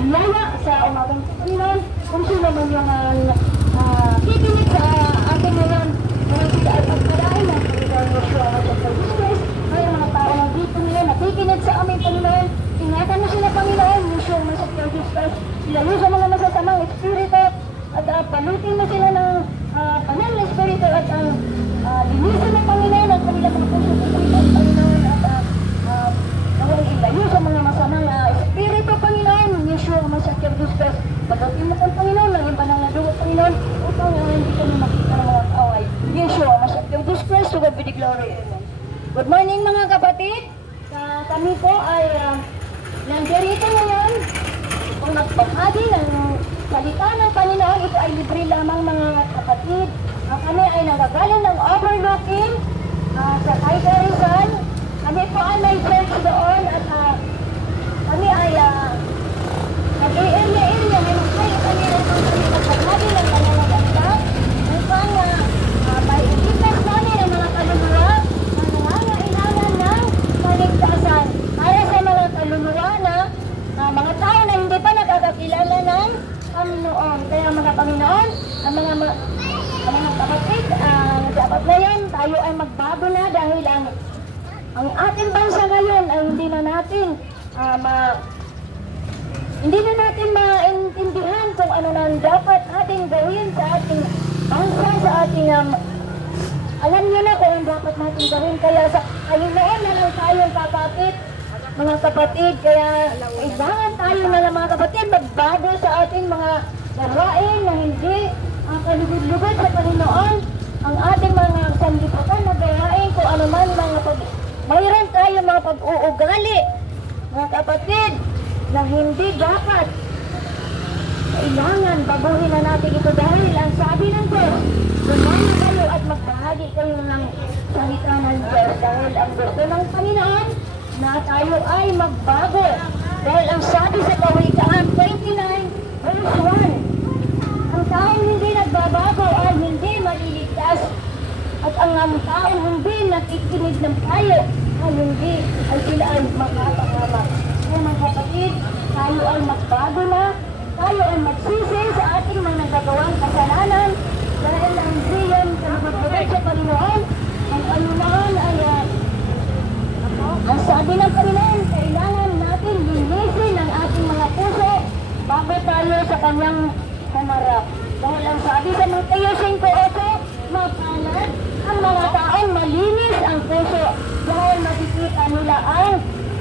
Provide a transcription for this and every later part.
biyaya sa umagang Panginoon, kung sino man yung kikinig sa atin ngayon, mga at pagpalain ng Panginoon Yeshua Mashiach Jesus, may mga tao na dito ngayon, nakikinig sa aming Panginoon, ingatan mo sila Panginoon, Yeshua Mashiach Jesus, ilayo sa mga masasamang espiritu, at palutin mo sila ng banal na espiritu at linisin ng Panginoon ang kanilang mga puso sa Panginoon at nawang ilayo sa mga masamang espiritu Panginoon, Yeshua Mashiach Jesus, pagdating mo kang Panginoon, naging banal na dugo Panginoon, upang hindi kami makita ng mga away. Yeshua Mashiach Jesus, to God be the glory. Amen. Good morning mga kapatid. Kami po ay nandirito ngayon kung nagbahagi ng salita ng Panginoon. Ito ay libre lamang mga kapatid. Kami ay nagagaling ng overlooking sa Kaiser Rizal. Kami po ay may church doon at kami ay nag-i-area-area. May magkayo kami ng nagbahagi ng pananaganda upang may ikitas namin ang mga kaluluwa na nangangailangan ng kaligtasan para sa mga kaluluwa na mga tao na hindi pa nakakakilala ng Panginoon. Kaya mga Panginoon, ang mga kapatid, dapat na yan, tayo ay magbago na dahil ang ating bansa ngayon ay hindi na natin maintindihan kung ano na dapat ating gawin sa ating bansa, sa ating alam niyo na kung ano dapat natin gawin. Kaya sa Panginoon na lang tayong kakapit, mga kapatid. Kaya kailangan tayo na lang mga kapatid magbago sa ating mga gawain na hindi kalugod-lugod sa Panginoon. Ang ating mga sanlibutan na gawain kung ano man mayroon tayo mga pag-uugali, mga kapatid, na hindi dapat. Kailangan baguhin na natin ito dahil ang sabi ng Diyos, dumami kayo at magbahagi kayo ng salita ng Diyos dahil ang gusto ng Panginoon na tayo ay magbago. Dahil ang sabi sa Kawikaan 29 verse 1, ang taong hindi nagbabago ay hindi maliligtas at ang taong hindi nakikinig ng payo ay sila ay makapangamak. Kaya mga kapatid, tayo ay magbago na, tayo ay magsisi sa ating mga nagagawang kasalanan dahil ang siyan kalugod-lugod sa Panginoon. Ang Panginoon ay ang sabi ng Panginoon, kailangan natin linisin ang ating mga puso bago tayo sa kanyang humarap. Dahil ang sabi sa Mateo 5:8, mapalad ang mga taong malinis ang puso dahil makikita nila ang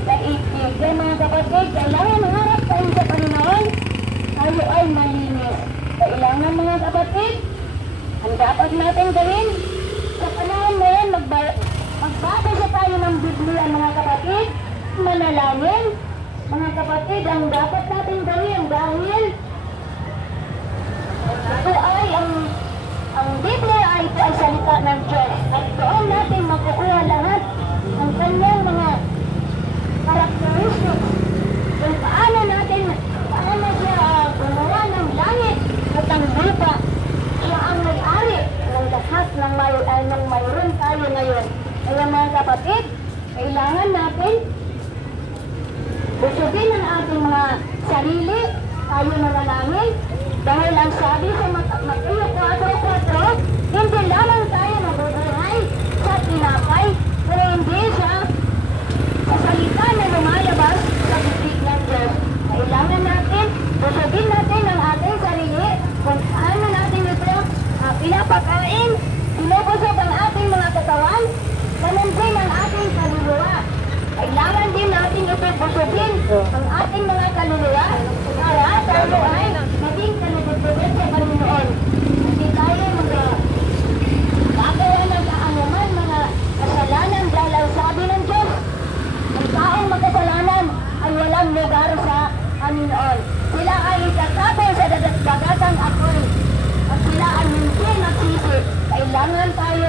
daigdig. Kaya mga kapatid, kailangan harap tayo sa Panginoon, tayo ay malinis. Kailangan mga kapatid, ang dapat natin gawin sa panahon ngayon, magbabasa tayo ng Biblia mga kapatid, manalangin. Mga kapatid, ang dapat natin gawin dahil ito ay ang Biblia ay ito ay salita ng Diyos at doon natin makukuha lahat ng kanyang mga characteristics kung paano siya gumawa ng langit at ang lupa. Siya ang nag-ari ng lahat ng mayroon tayo ngayon. Kaya mga kapatid, kailangan natin busugin ang ating mga sarili, tayo manalangin, dahil ang sabi sa Mateo 4:4, hindi lamang tayo mabubuhay sa tinapay, pero hindi sa salita na lumalabas sa bibig ng Diyos. Kailangan natin, busugin natin ang ating sarili, kung paano natin ito pinapakain, pinupusog ang ating mga katawan, ganun din ang ating kaluluwa. Kailangan din natin ito busugin ang ating mga kaluluwa para tayo ay maging kalugod-lugod sa Panginoon. Hindi tayo magagawa ng kaanuman mga kasalanan dahil ang sabi ng Diyos, ang taong magkasalanan ay walang lugar sa Panginoon. Sila ay itatapon sa dagatang apoy at sila ay hindi magsisi. Kailangan tayo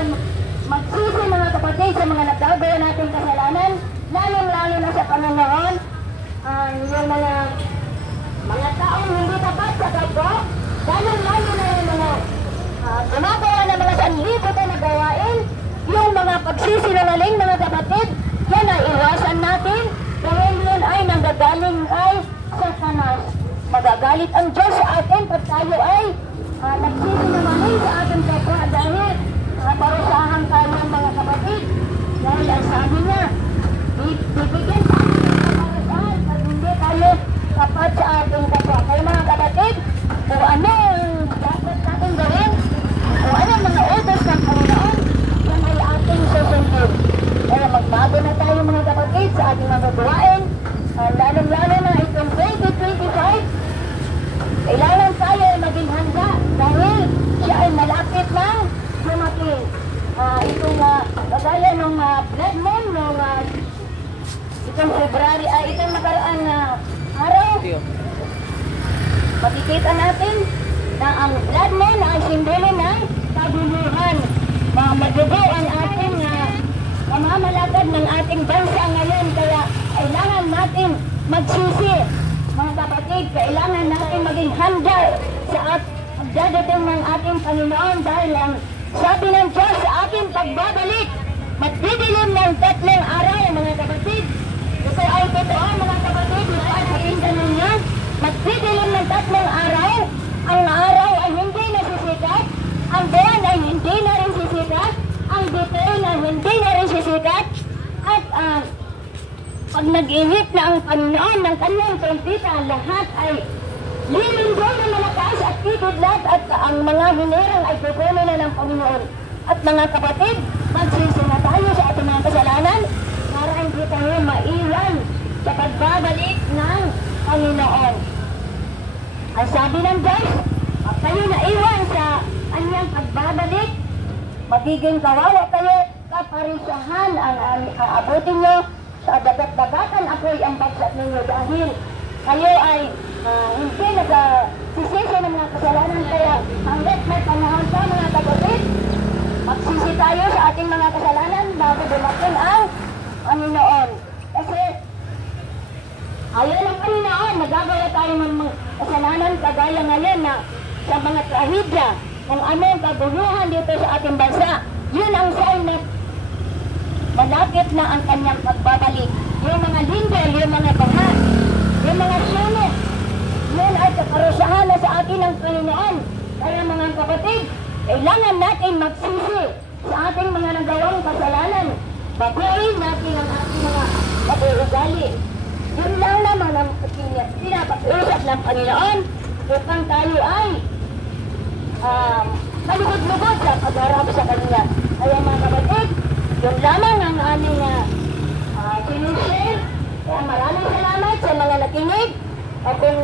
magsisi mga kapatid sa mga nagagawa nating kasalanan, lalong-lalo na sa Panginoon. Yung mga taong hindi tapat sa kapwa, lalong-lalo na yung mga gumagawa ng mga sanlibutan na gawain, yung mga pagsisinungaling mga kapatid, yan ay iwasan natin dahil yun ay nanggagaling kay Satanas. magalit ang Diyos sa atin pag tayo ay nagsisinungaling sa ating kapwa dahil parusahan tayo ng mga kapatid. Dahil ang sabi niya, bibigyan sa ating mga parusahan pag hindi tayo tapat sa ating kapwa. Kaya mga kapatid, kung ano ang dapat natin gawin, kung ano ang mga utos ng Panginoon, yan ay ating susundin. Kaya magbago na tayo mga kapatid sa ating mga gawain. Lalo na itong 2025, kailangan tayo ay maging handa dahil siya ay malapit ng dumating. Itong kagaya ng blood moon, itong February, itong nakaraan na araw, makikita natin na ang blood moon ay simbolo ng kaguluhan. Madugo ang ating pamamalakad ng ating bansa ngayon, kaya kailangan natin magsisi. Mga kapatid, kailangan natin maging handa sa pagdadating ng ating Panginoon dahil ang sabi ng Diyos sa ating pagbabalik, magdidilim ng 3 araw, mga kapatid. Ito ay totoo, mga kapatid, ito ay pakinggan ninyo. Magdidilim ng 3 araw, ang araw ay hindi nasisikat, ang buwan ay hindi na rin sisikat, ang bituin ay hindi na rin sisikat, at pag nag-inip na ang Panginoon ng kanyang trompeta, lahat ay lilindol na malakas at kikidlat at ang mga hinirang ay kukunin na ng Panginoon. At mga kapatid, magsisi na tayo sa ating mga kasalanan para hindi tayo maiwan sa pagbabalik ng Panginoon. Ang sabi ng Diyos, pag kayo naiwan sa kanyang pagbabalik, magiging kawawa kayo, kaparisahan ang aabutin nyo, sa dagat-dagatan ako'y ang bagsak ninyo dahil kayo ay hindi nagsisisi ng mga kasalanan. Kaya hanggat may panahon pa, mga kapatid, magsisi tayo sa ating mga kasalanan bago dumating ang Panginoon. Kasi ayaw ng Panginoon, nagagawa tayo ng mga kasalanan kagaya ngayon na sa mga trahedya, kung ano ang kaguluhan dito sa ating bansa. Yun ang sign na malapit na ang kanyang pagbabalik. Yung mga lindol, yung mga baha, yung mga sunog, yun ay kaparusahan na sa atin ng Panginoon. Kaya mga kapatid, kailangan natin magsisi sa ating mga nagawang kasalanan. Baguhin natin ang ating mga pag-uugali. Yun lang naman ang pinapag-usap ng Panginoon upang tayo ay malugod-lugod sa pag-harap sa Kanya. Kaya mga kapatid, yun lamang ang aming sinishare. Kaya maraming salamat sa mga nakinig. At kung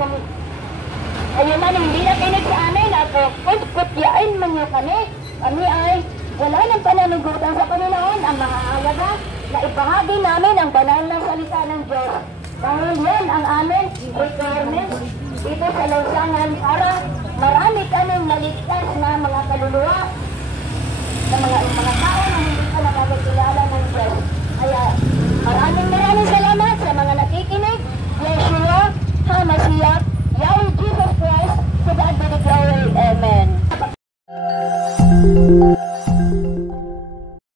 ayun man hindi nakinig sa amin at kutyain man nyo kami ay wala ng pananagutan sa Panginoon. Ang mahalaga na ibahagi namin ang banal na salita ng Diyos. Dahil yan ang aming requirement dito sa lansangan para marami kaming maligtas na mga kaluluwa, na mga tao na hindi pa nakakakilala ng Diyos. Kaya